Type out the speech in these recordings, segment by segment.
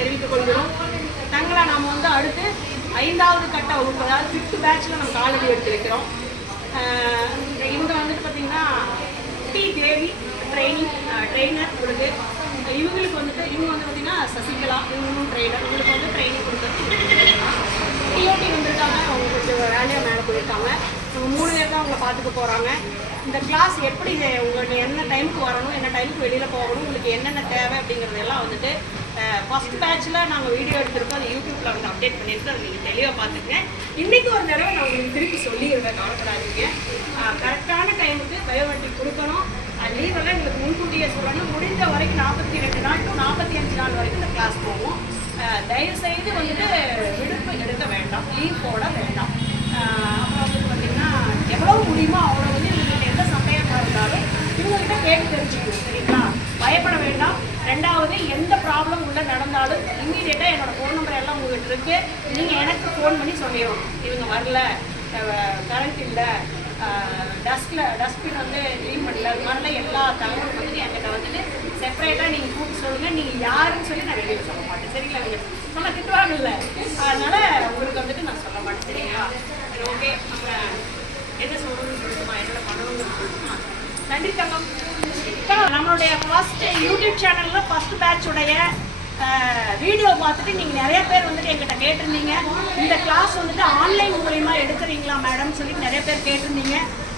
தெரிவித்துக் கொள்கிறோம். தங்களை நாம் வந்து அடுத்து 5வது கட்ட வகுப்பு, அதாவது 5th பேட்சில் நம்ம காலடி எடுத்து வைக்கிறோம். இவங்க வந்துட்டு பார்த்திங்கன்னா டி தேவி ட்ரெயினர் கொடுத்து இவங்களுக்கு வந்துட்டு இவங்க வந்து பார்த்திங்கன்னா சசிகலா, இவங்களும் ட்ரெயினர், இவங்களுக்கு வந்து ட்ரைனிங் கொடுக்குறது. டிஓடி வந்திருக்காங்க, அவங்க கொஞ்சம் வேலையாக மேலே போயிருக்காங்க. அவங்க 3 பேர் தான் அவங்கள பார்த்துக்க போகிறாங்க. இந்த கிளாஸ் எப்படி உங்களுக்கு என்ன டைமுக்கு வரணும், என்ன டைமுக்கு வெளியில் போகணும், உங்களுக்கு என்னென்ன தேவை அப்படிங்கிறதெல்லாம் வந்துட்டு ஃபஸ்ட் பேட்சில் நாங்கள் வீடியோ எடுத்திருக்கோம். அது யூடியூப்பில் வந்து அப்டேட் பண்ணியிருக்கோம். அதை நீங்கள் தெளிவாக பார்த்துக்கங்க. இன்றைக்கி ஒரு தடவை நான் உங்களுக்கு திருப்பி சொல்லிடுவேன், கவலைப்படாதீங்க. கரெக்டான டைமுக்கு பயோமெட்ரிக் கொடுக்கணும். லீவெல்லாம் எங்களுக்கு முன்கூட்டியே சொல்லணும். முடிஞ்ச வரைக்கும் 42 நாள் டு 45 நாள் வரைக்கும் இந்த கிளாஸ் போகும். தயவுசெய்து வந்துட்டு விடுப்பு எடுக்க வேண்டாம், லீவ் போட வேண்டாம். அப்புறம் வந்துட்டு பார்த்திங்கன்னா எவ்வளோ முடியுமோ அவ்வளோ வந்து உங்களுக்கு எந்த சந்தேகமாக இருந்தாலும் இவங்ககிட்ட கேட்டு தெரிஞ்சுக்கணும், சரிங்களா? பயப்பட வேண்டாம். 2வது, எந்த ப்ராப்ளம் உள்ள நடந்தாலும் இம்மீடியட்டாக என்னோடய ஃபோன் நம்பர் எல்லாம் உங்கள்கிட்ட இருக்குது. நீங்கள் எனக்கு ஃபோன் பண்ணி சொல்லிடணும், இவங்க வரல, கரண்ட் இல்லை, டஸ்ட்பின் வந்து க்ளீன் பண்ணல, அது மாதிரிலாம் எல்லா தகவலும் வந்துட்டு என்கிட்ட வந்துட்டு செப்பரேட்டாக நீங்கள் கூப்பிட்டு சொல்லுங்கள். நீங்கள் யாருன்னு சொல்லி நான் வெளியில் சொல்ல மாட்டேன், சரிங்களா? நீங்கள் நம்ம திட்டுவாங்கல்ல, அதனால் உங்களுக்கு வந்துட்டு நான் சொல்ல மாட்டேன், சரிங்களா? ஓகே, நம்ம என்ன சொல்லணும்னு சொல்லுமா, என்னோட பண்ணணும்னு சொல்லுமா. நன்றி தங்கம். நம்மளுடைய ஃபர்ஸ்ட் யூடியூப் சேனலில் ஃபஸ்ட் பேட்சுடைய வீடியோ பார்த்துட்டு நீங்கள் நிறைய பேர் வந்துட்டு எங்கிட்ட கேட்டிருந்தீங்க, இந்த கிளாஸ் வந்துட்டு ஆன்லைன் மூலமா எடுக்கிறீங்களா மேடம் சொல்லிட்டு நிறைய பேர் கேட்டிருந்தீங்க.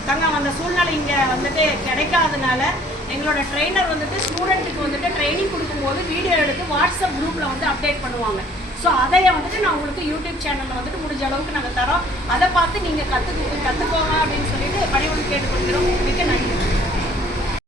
தங்கம் அந்த சூழ்நிலை இங்கே வந்துட்டு கிடைக்காதனால எங்களோட ட்ரெயினர் வந்துட்டு ஸ்டூடெண்ட்டுக்கு வந்துட்டு ட்ரைனிங் கொடுக்கும்போது வீடியோ எடுத்து வாட்ஸ்அப் குரூப்பில் வந்து அப்டேட் பண்ணுவாங்க. ஸோ அதை வந்துட்டு நான் உங்களுக்கு யூடியூப் சேனலில் வந்துட்டு முடிஞ்ச அளவுக்கு நாங்கள் தரோம். அதை பார்த்து நீங்கள் கற்றுக்கோங்க அப்படின்னு சொல்லிட்டு பணிவுடன் கேட்டுக்கொள்கிறோம். மிக்க நன்றி.